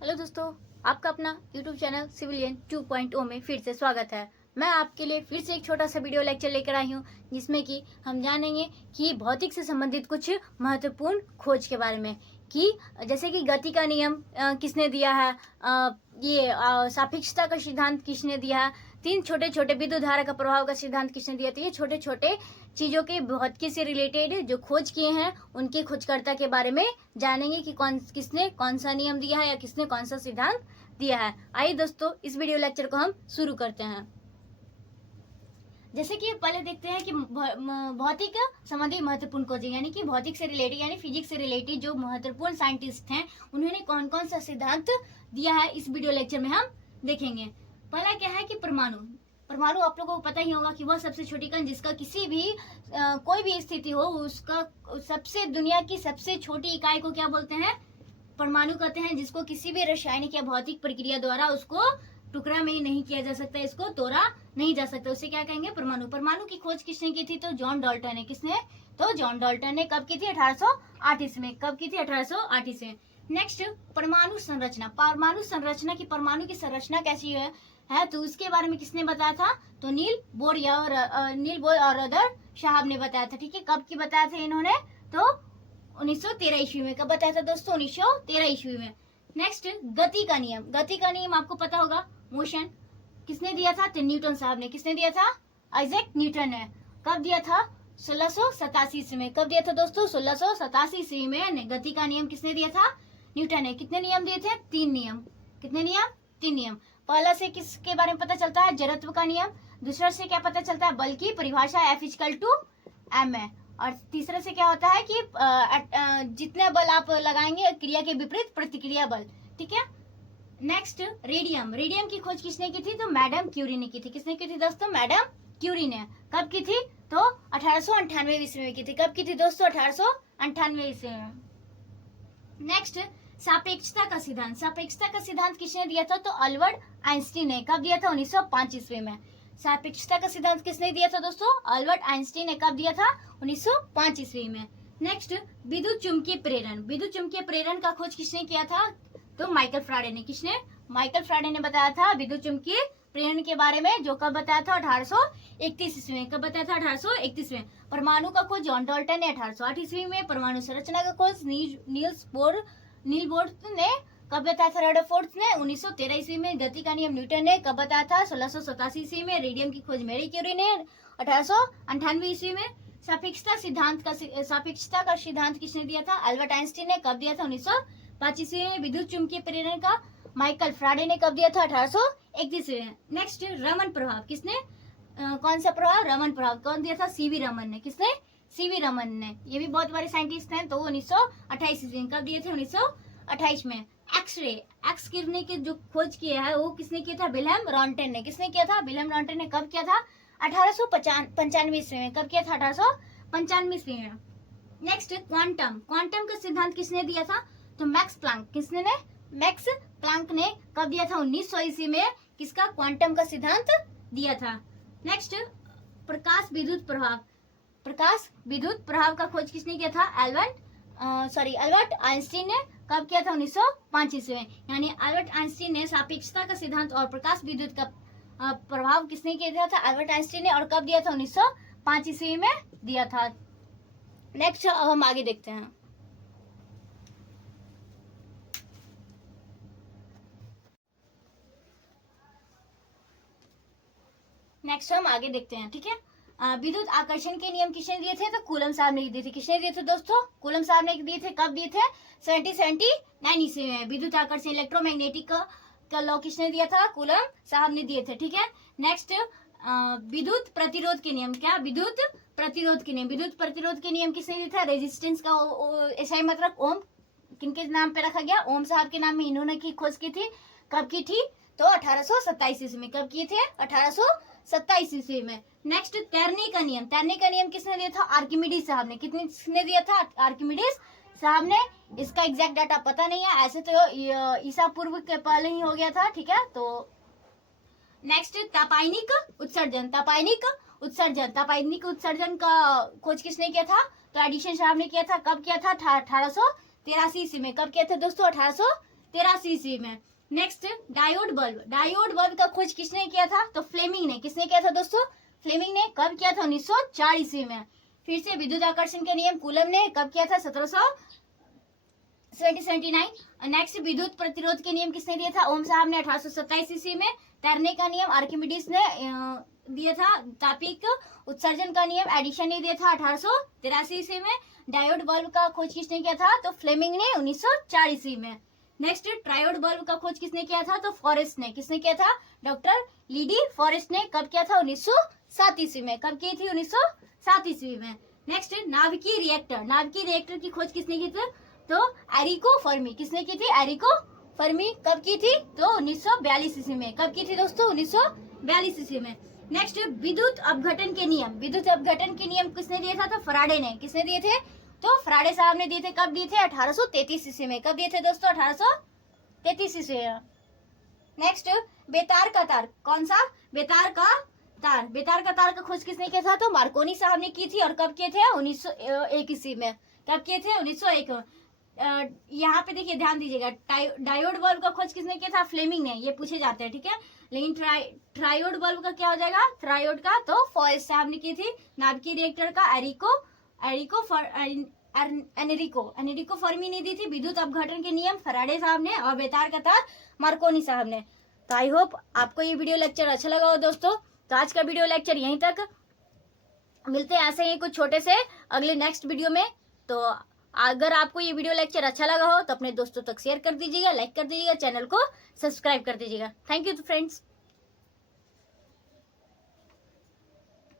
Hello दोस्तों, आपका अपना यूट्यूब चैनल सिविलियन 2.0 में फिर से स्वागत है। मैं आपके लिए फिर से एक छोटा सा वीडियो लेक्चर लेकर आई हूँ, जिसमें कि हम जानेंगे कि भौतिक से संबंधित कुछ महत्वपूर्ण खोज के बारे में, कि जैसे कि गति का नियम किसने दिया है, सापेक्षता का सिद्धांत किसने दिया है, तीन छोटे छोटे विद्युत धारा का प्रभाव का सिद्धांत किसने दिया। तो ये छोटे छोटे चीज़ों के भौतिकी से रिलेटेड जो खोज किए हैं उनके खोजकर्ता के बारे में जानेंगे कि किसने कौन सा नियम दिया है या किसने कौन सा सिद्धांत दिया है। आइए दोस्तों, इस वीडियो लेक्चर को हम शुरू करते हैं। जैसे कि पहले देखते हैं कि भौतिक संबंधी महत्वपूर्ण खोज, यानी कि भौतिक से रिलेटेड यानी फिजिक्स से रिलेटेड जो महत्वपूर्ण साइंटिस्ट हैं उन्होंने कौन कौन सा सिद्धांत दिया है, इस वीडियो लेक्चर में हम देखेंगे। पहला क्या है कि परमाणु आप लोगों को पता ही होगा कि वह सबसे छोटी कण जिसका किसी भी कोई भी स्थिति हो उसका सबसे दुनिया की सबसे छोटी इकाई को क्या बोलते हैं, परमाणु कहते हैं, जिसको किसी भी रासायनिक या भौतिक प्रक्रिया द्वारा उसको टुकड़ा में ही नहीं किया जा सकता, इसको तोड़ा नहीं जा सकता, उसे क्या कहेंगे, परमाणु। परमाणु की खोज किसने की थी, तो जॉन डाल्टन ने। किसने, तो जॉन डाल्टन ने। कब की थी, 1808 ईस्वी में। कब की थी, 1808 ईस्वी में। नेक्स्ट, परमाणु संरचना। परमाणु संरचना की परमाणु की संरचना कैसी है तो उसके बारे में किसने बताया था, तो नील बोर और रदर साहब ने बताया था। ठीक है, कब की बताया था इन्होंने, तो 1913 ईस्वी में। कब बताया था दोस्तों, 1913 ईस्वी में। नेक्स्ट, गति का नियम। गति का नियम आपको पता होगा, मोशन, किसने दिया था, तो न्यूटन साहब ने। किसने दिया था, आइजैक न्यूटन ने। कब दिया था, 1687 ईस्वी में। कब दिया था दोस्तों, 1687 ईस्वी में। गति का नियम किसने दिया था, न्यूटन ने। कितने नियम दिए थे, 3 नियम। कितने नियम, 3 नियम। पहला से किसके बारे में पता चलता है, जड़त्व का नियम। दूसरा से क्या पता चलता है, बल की परिभाषा F=m है। और तीसरे से क्या होता है कि जितने बल आप लगाएंगे क्रिया के विपरीत प्रतिक्रिया बल। ठीक है। Next, radium. रेडियम की खोज किसने की थी, तो मैडम क्यूरी ने की थी। किसने की थी दोस्तों, मैडम क्यूरी ने। कब की थी, तो 1898 ईस्वी में की थी। कब की थी दोस्तों, 1898 ईस्वी में। नेक्स्ट, सापेक्षता का सिद्धांत। सापेक्षता का सिद्धांत किसने दिया था, तो अल्बर्ट आइंस्टीन ने। कब दिया था, 1905 ईस्वी में। सापेक्षता का सिद्धांत किसने दिया था दोस्तों, अल्बर्ट आइंस्टीन ने। कब दिया था, 1905 ईस्वी में। नेक्स्ट, विद्युत चुंबकीय प्रेरण। विद्युत चुंबकीय प्रेरण का खोज किसने किया था, तो माइकल फ्राडे ने। किसने, माइकल फ्राडे ने बताया था विद्युत चुंबकीय प्रेरण के बारे में, जो कब बताया था, 1831 ईस्वी में। कब बताया था, 1831 में। परमाणु का खोज जॉन डाल्टन ने 1808 ईस्वी में। परमाणु संरचना का खोज नील बोर ने। कब बताया था, रदरफोर्ड ने, 1913 ईस्वी में। गति का नियम न्यूटन ने। कब बताया था, 1687 ईस्वी में। रेडियम की खोज मैरी क्यूरी ने, 1898 ईस्वी में। सापेक्षता का सिद्धांत किसने दिया था, अल्बर्ट आइंस्टीन ने। कब दिया था, 1905 ईस्वी में। विद्युत चुंबकीय प्रेरण का माइकल फ्राडे ने। कब दिया था, 1831 ईस्वी में। नेक्स्ट, रमन प्रभाव। किसने, कौन सा प्रभाव, रमन प्रभाव। कौन दिया था, सीवी रमन ने। किसने, सीवी रमन ने। ये भी बहुत बड़े साइंटिस्ट हैं, तो 1928 ईस्वी में। कब दिए थे, 1928 में। एक्सरे, एक्स किरणें की जो खोज किया है वो किसने किया था, विल्हेम रॉन्टेन ने। किसने किया था, विल्हेम रॉन्टेन ने। कब किया था, 1895 ईस्वी में। कब किया था, 1895 ईस्वी में। Next, quantum. क्वांटम का सिद्धांत किसने दिया था, तो मैक्स प्लांक। किसने ने, मैक्स प्लांक ने। कब दिया था, 1900 ईस्वी में। किसका, क्वांटम का सिद्धांत दिया था। नेक्स्ट, प्रकाश विद्युत प्रभाव। प्रकाश विद्युत प्रभाव का खोज किसने किया था, अल्बर्ट आइंस्टीन ने। कब किया था, 1905 ईस्वी में। यानी अल्बर्ट आइंस्टीन ने सापेक्षता का सिद्धांत और प्रकाश विद्युत का प्रभाव किसने किया था, अल्बर्ट आइंस्टीन ने। और कब दिया था, 1905 ईस्वी में दिया था। नेक्स्ट, अब हम आगे देखते हैं। नेक्स्ट हम आगे देखते हैं। ठीक है, विद्युत आकर्षण के नियम किसने दिए थे, तो कूलम साहब ने दिए थे। किसने दिए थे दोस्तों, कूलम साहब ने दिए थे। कब दिए थे, 1779 ईस्वी में। विद्युत आकर्षण इलेक्ट्रोमैग्नेटिक का लॉ किसने दिया था, कूलम साहब ने दिए थे। ठीक है। नेक्स्ट, विद्युत प्रतिरोध के नियम। क्या, विद्युत प्रतिरोध के नियम। विद्युत प्रतिरोध के नियम किसने दिया था, रेजिस्टेंस का ऐसा मतलब ओम किनके नाम पे रखा गया, ओम साहब के नाम में इन्होंने की खोज की थी। कब की थी, तो 1827 ईस्वी में। कब किए थे, 1827 ईस्वी में। नेक्स्ट, तैरने का नियम। तैरने का नियम किसने दिया था, आर्किमिडीज साहब ने। किसने दिया था, आर्किमिडीज साहब ने। इसका एग्जैक्ट डाटा पता नहीं है, ऐसे तो ईसा पूर्व के पहले ही हो गया था। ठीक है, तो नेक्स्ट, तापायनिक उत्सर्जन। तापायनिक उत्सर्जन का खोज किसने किया था, तो एडिसन साहब ने किया था। कब किया था, 1883 ईस्वी में। कब किया था दोस्तों, 1883 1983 ईस्वी में। Next diode bulb, diode bulb का खोज किसने किया था? तो फ्लेमिंग ने। किसने किया था दोस्तों? फ्लेमिंग ने। कब किया था? 1904 ईस्वी में। फिर से विद्युत आकर्षण के नियम कूलम ने। कब किया था? 1779। नेक्स्ट विद्युत प्रतिरोध के नियम किसने दिया था? ओम साहब ने 1827 ईस्वी में। तैरने का नियम आर्किमिडीज ने दिया था। तापिक उत्सर्जन का नियम एडिशन ने दिया था 1883 ईस्वी में। डायोड बल्ब का खोज किसने किया था? तो फ्लेमिंग ने 1904 ईस्वी में। नेक्स्ट ट्रायोड बल्ब का खोज किसने किया था? तो फॉरेस्ट ने। किसने किया था? डॉक्टर लीडी फॉरेस्ट ने। कब किया था? 1907 ईस्वी में। कब की थी? 1907 ईस्वी में। नेक्स्ट नाभिकीय रिएक्टर, नाभिकीय रिएक्टर की खोज किसने की थी? तो एरिको फर्मी। किसने की थी? एरिको फर्मी। कब की थी? तो 1942 ईस्वी में। कब की थी दोस्तों? 1942 ईस्वी में। नेक्स्ट विद्युत अपघटन के नियम, विद्युत अपघटन के नियम किसने दिए था? तो फराडे ने। किसने दिए थे? तो फराडे साहब ने दिए थे। कब दिए थे? 1833 ईस्वी में। कब दिए थे दोस्तों? 1833 ईस्वी में। नेक्स्ट बेतार का तार, कौन सा? बेतार का तार, बेतार का तार का खोज किसने किया था? तो मार्कोनी साहब ने की थी। और कब किए थे? 1901 ईस्वी में। कब किए थे? 1901 में। यहाँ पे देखिए, ध्यान दीजिएगा, डायोड बल्ब का खोज किसने किया था? फ्लेमिंग ने। ये पूछे जाते हैं, ठीक है। लेकिन ट्रायोड बल्ब का क्या हो जाएगा? ट्रायोड का तो फॉरेस्ट साहब ने की थी। नाभिकीय रिएक्टर का एनरिको फर्मी ने दी थी। विद्युत अपघटन के नियम फराडे साहब ने। और बेतार का तार मार्कोनी साहब ने। तो आई होप आपको ये वीडियो लेक्चर अच्छा लगा हो दोस्तों। तो आज का वीडियो लेक्चर यहीं तक, मिलते हैं ऐसे ही कुछ छोटे से अगले नेक्स्ट वीडियो में। तो अगर आपको ये वीडियो लेक्चर अच्छा लगा हो तो अपने दोस्तों तक शेयर कर दीजिएगा, लाइक कर दीजिएगा, चैनल को सब्सक्राइब कर दीजिएगा। Thank you friends.